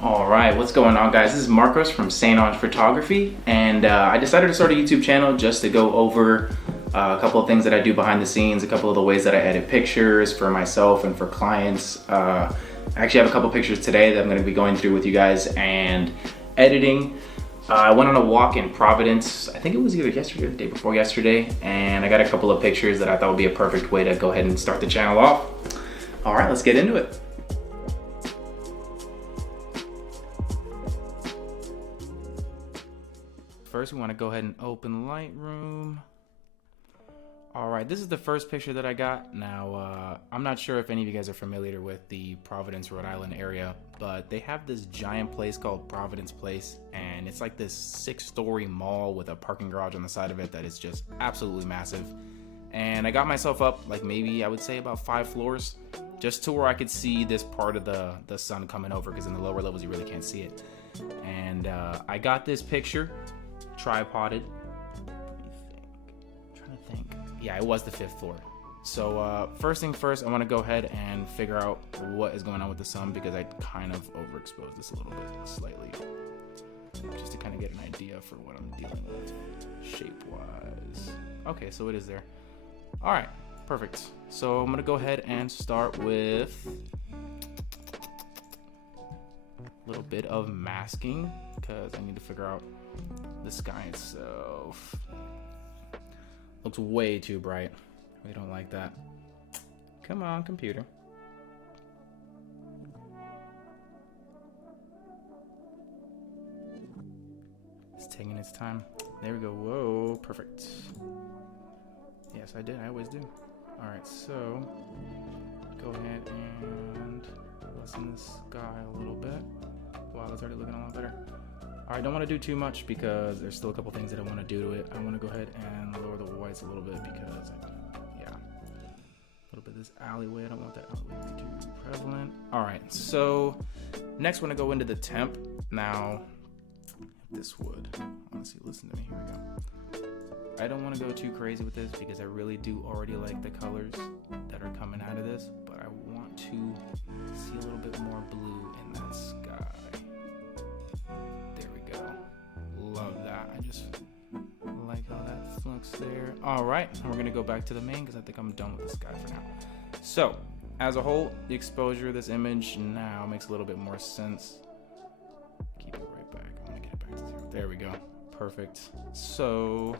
Alright, what's going on, guys? This is Marcos from Stongephotography, and I decided to start a YouTube channel just to go over a couple of things that I do behind the scenes, a couple of the ways that I edit pictures for myself and for clients. I actually have a couple pictures today that I'm going to be going through with you guys and editing. I went on a walk in Providence, I think it was either yesterday or the day before yesterday, and I got a couple of pictures that I thought would be a perfect way to go ahead and start the channel off. Alright, let's get into it. First, we want to go ahead and open Lightroom. All right, this is the first picture that I got. Now, I'm not sure if any of you guys are familiar with the Providence, Rhode Island area, but they have this giant place called Providence Place, and it's like this 6-story mall with a parking garage on the side of it that is just absolutely massive. And I got myself up, like maybe I would say about 5 floors, just to where I could see this part of the sun coming over, because in the lower levels you really can't see it. And I got this picture tripoded. I'm trying to think. Yeah, it was the 5th floor. So first thing first, I want to go ahead and figure out what is going on with the sun, because I kind of overexposed this a little bit, slightly, just to kind of get an idea for what I'm dealing with shape wise. Okay, so it is there. All right, perfect. So I'm gonna go ahead and start with a little bit of masking, because I need to figure out the sky itself. Looks way too bright. We don't like that. Come on, computer. It's taking its time. There we go. Whoa, perfect. Yes, I did. I always do. All right, so go ahead and lessen the sky a little bit. Wow, that's already looking a lot better. I don't want to do too much because there's still a couple things that I want to do to it. I want to go ahead and lower the whites a little bit because, yeah, a little bit of this alleyway. I don't want that alleyway to be too prevalent. All right, so next we're going to go into the temp. Now, this wood. Honestly, listen to me. Here we go. I don't want to go too crazy with this because I really do already like the colors that are coming out of this, but I want to see a little bit more blue in that sky. There we go. Love that. I just like how that looks there. All right, we're gonna go back to the main because I think I'm done with the sky for now. So, as a whole, the exposure of this image now makes a little bit more sense. Keep it right back. I want to get it back to 0. There we go. Perfect. So,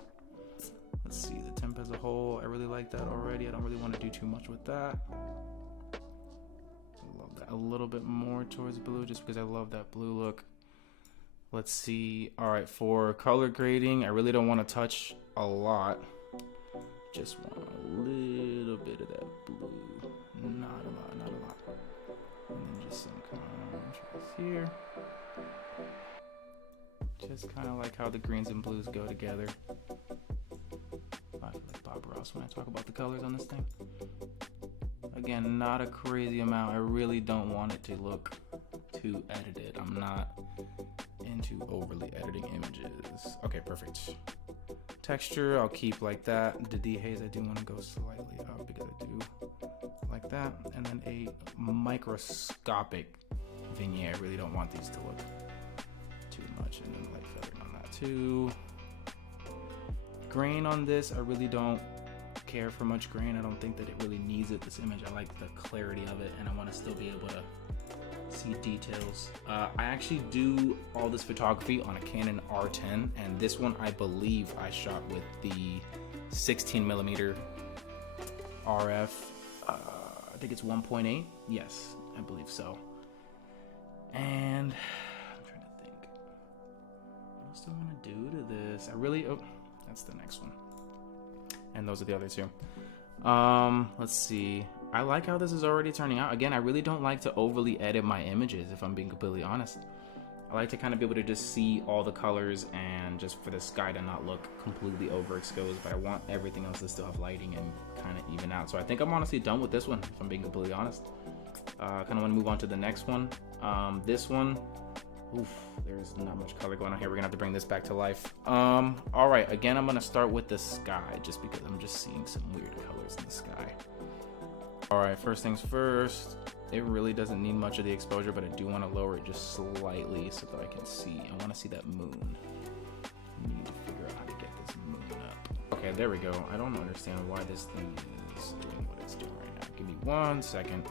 let's see the temp as a whole. I really like that already. I don't really want to do too much with that. I love that a little bit more towards blue just because I love that blue look. Let's see. All right, for color grading, I really don't want to touch a lot. Just want a little bit of that blue. Not a lot, not a lot. And then just some contrast here. Just kind of like how the greens and blues go together. I feel like Bob Ross when I talk about the colors on this thing. Again, not a crazy amount. I really don't want it to look too edited. I'm not into overly editing images. Okay, perfect. Texture, I'll keep like that. The dehaze, I do want to go slightly up because I do like that. And then a microscopic vignette. I really don't want these to look too much. And then light feathering on that too. Grain on this, I really don't care for much grain. I don't think that it really needs it. This image, I like the clarity of it, and I want to still be able to see details. I actually do all this photography on a Canon R10, and this one I believe I shot with the 16mm RF. I think it's 1.8. Yes, I believe so. And I'm trying to think. What else do I want to do to this? Oh, that's the next one. And those are the other two. Let's see. I like how this is already turning out. Again, I really don't like to overly edit my images, if I'm being completely honest. I like to kind of be able to just see all the colors and just for the sky to not look completely overexposed, but I want everything else to still have lighting and kind of even out. So I think I'm honestly done with this one, if I'm being completely honest. Kind of want to move on to the next one. This one, oof, there's not much color going on here. We're gonna have to bring this back to life. All right, again, I'm gonna start with the sky just because I'm just seeing some weird colors in the sky. All right, first things first, It really doesn't need much of the exposure, but I do want to lower it just slightly so that I can see. I want to see that moon. I need to figure out how to get this moon up. Okay, there we go. I don't understand why this thing is doing what it's doing right now. Give me 1 second.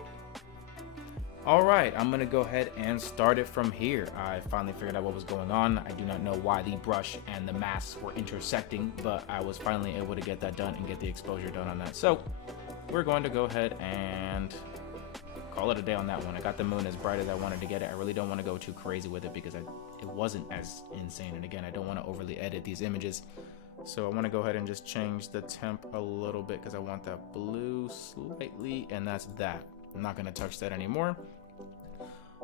All right, I'm gonna go ahead and start it from here. I finally figured out what was going on. I do not know why the brush and the mask were intersecting, but I was finally able to get that done and get the exposure done on that. So we're going to go ahead and call it a day on that one. I got the moon as bright as I wanted to get it. I really don't want to go too crazy with it because it wasn't as insane. And again, I don't want to overly edit these images. So I want to go ahead and just change the temp a little bit because I want that blue slightly, and that's that. I'm not going to touch that anymore.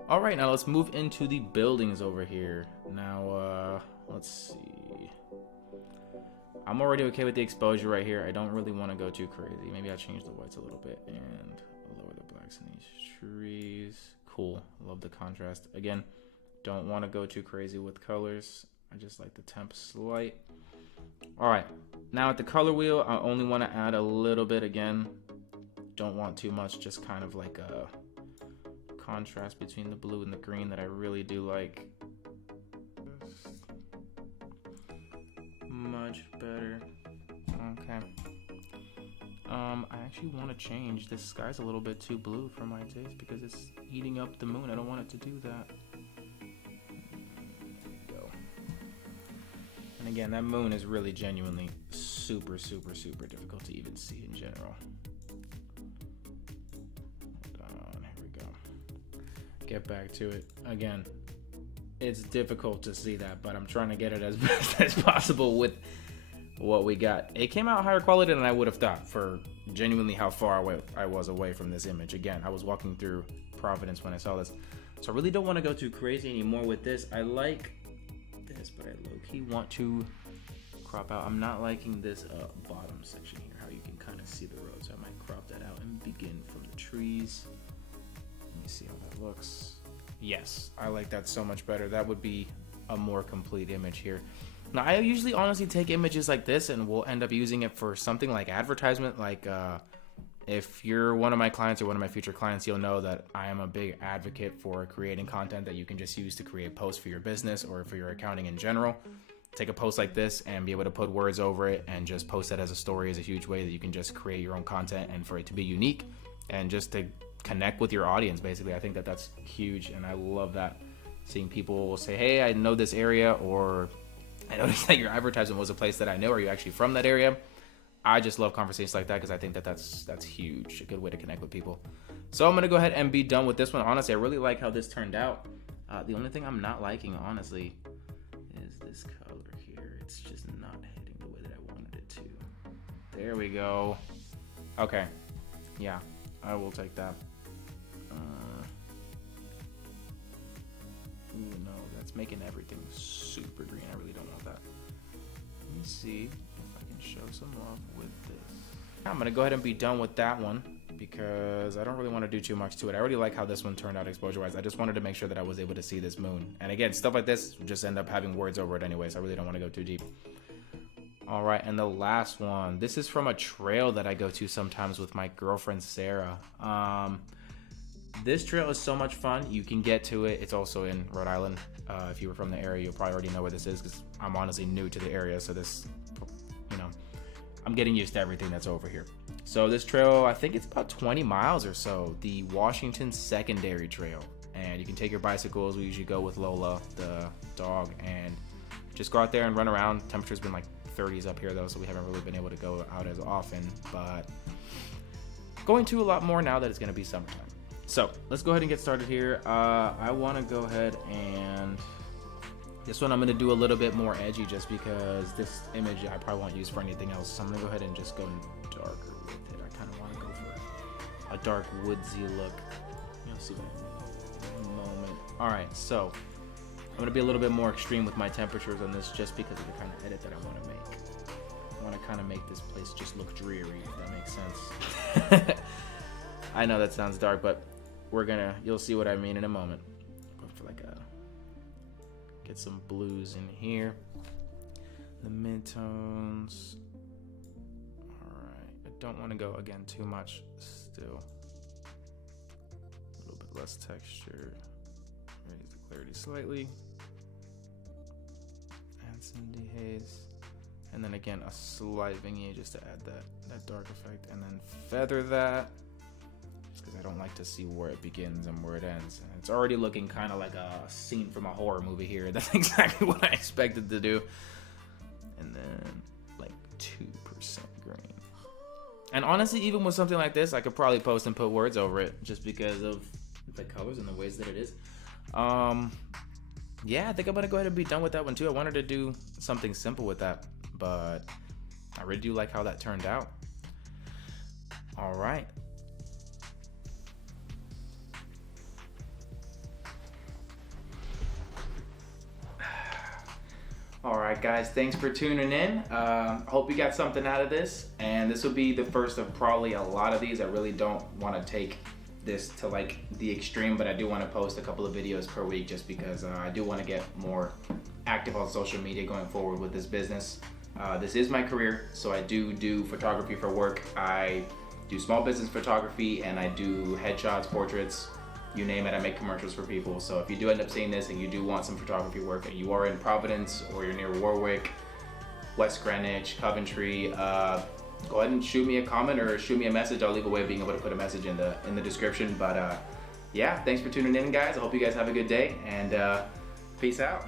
All right, now let's move into the buildings over here. Now, let's see. I'm already okay with the exposure right here. I don't really want to go too crazy. Maybe I'll change the whites a little bit and lower the blacks in these trees. Cool, love the contrast. Again, don't want to go too crazy with colors. I just like the temp slight. All right, now at the color wheel, I only want to add a little bit again. Don't want too much, just kind of like a contrast between the blue and the green that I really do like. Much better. Okay. I actually want to change. This sky's a little bit too blue for my taste because it's eating up the moon. I don't want it to do that. There we go. And again, that moon is really genuinely super, super, super difficult to even see in general. Get back to it again. It's difficult to see that, but I'm trying to get it as best as possible with what we got. It came out higher quality than I would have thought for genuinely how far away I was away from this image. Again, I was walking through Providence when I saw this, so I really don't want to go too crazy anymore with this. I like this, but I low-key want to crop out. I'm not liking this bottom section here, how you can kind of see the road, so I might crop that out and begin from the trees. Let me see how that looks. Yes, I like that so much better. That would be a more complete image here. Now, I usually honestly take images like this and we'll end up using it for something like advertisement. Like if you're one of my clients or one of my future clients, you'll know that I am a big advocate for creating content that you can just use to create posts for your business or for your accounting in general. Take a post like this and be able to put words over it and just post it as a story is a huge way that you can just create your own content and for it to be unique and just to connect with your audience. Basically, I think that that's huge, and I love that. Seeing people say, hey, I know this area, or I noticed that your advertisement was a place that I know. Are you actually from that area? I just love conversations like that because I think that that's huge, a good way to connect with people. So I'm gonna go ahead and be done with this one. Honestly, I really like how this turned out. The only thing I'm not liking, honestly, is this color here. It's just not hitting the way that I wanted it to. There we go. Okay, yeah, I will take that. Ooh, no, that's making everything super green. I really don't want that. Let me see if I can show some love with this. I'm gonna go ahead and be done with that one because I don't really want to do too much to it. I already like how this one turned out exposure-wise. I just wanted to make sure that I was able to see this moon. And again, stuff like this just end up having words over it anyway, so I really don't want to go too deep. All right, and the last one. This is from a trail that I go to sometimes with my girlfriend, Sarah. This trail is so much fun. You can get to it. It's also in Rhode Island. If you were from the area, you'll probably already know where this is because I'm honestly new to the area. So this, you know, I'm getting used to everything that's over here. So this trail, I think it's about 20 miles or so, the Washington Secondary Trail. And you can take your bicycles. We usually go with Lola, the dog, and just go out there and run around. Temperature's been like 30s up here though, so we haven't really been able to go out as often, but going to a lot more now that it's gonna be summertime. So let's go ahead and get started here. I want to go ahead and this one I'm going to do a little bit more edgy just because this image I probably won't use for anything else. So I'm going to go ahead and just go darker with it. I kind of want to go for a dark woodsy look. You'll see what I mean in a moment. All right, so I'm going to be a little bit more extreme with my temperatures on this just because of the kind of edit that I want to make. I want to kind of make this place just look dreary, if that makes sense. I know that sounds dark, but you'll see what I mean in a moment. Go for like get some blues in here. The midtones. All right, I don't want to go again too much still. A less texture. Raise the clarity slightly. Add some dehaze. And then again, a slight vignette just to add that dark effect. And then feather that. Just because I don't like to see where it begins and where it ends. And it's already looking kind of like a scene from a horror movie here. That's exactly what I expected to do. And then like 2% green. And honestly, even with something like this, I could probably post and put words over it just because of the colors and the ways that it is. Yeah, I think I'm gonna go ahead and be done with that one too. I wanted to do something simple with that, but I really do like how that turned out. All right. All right, guys, thanks for tuning in. Hope you got something out of this. And this will be the first of probably a lot of these. I really don't want to take this to like the extreme, but I do want to post a couple of videos per week just because I do want to get more active on social media going forward with this business. This is my career, so I do photography for work. I do small business photography and I do headshots, portraits, you name it. I make commercials for people. So if you do end up seeing this and you do want some photography work and you are in Providence or you're near Warwick, West Greenwich, Coventry, go ahead and shoot me a comment or shoot me a message. I'll leave a way of being able to put a message in the description. But yeah, thanks for tuning in, guys. I hope you guys have a good day and peace out.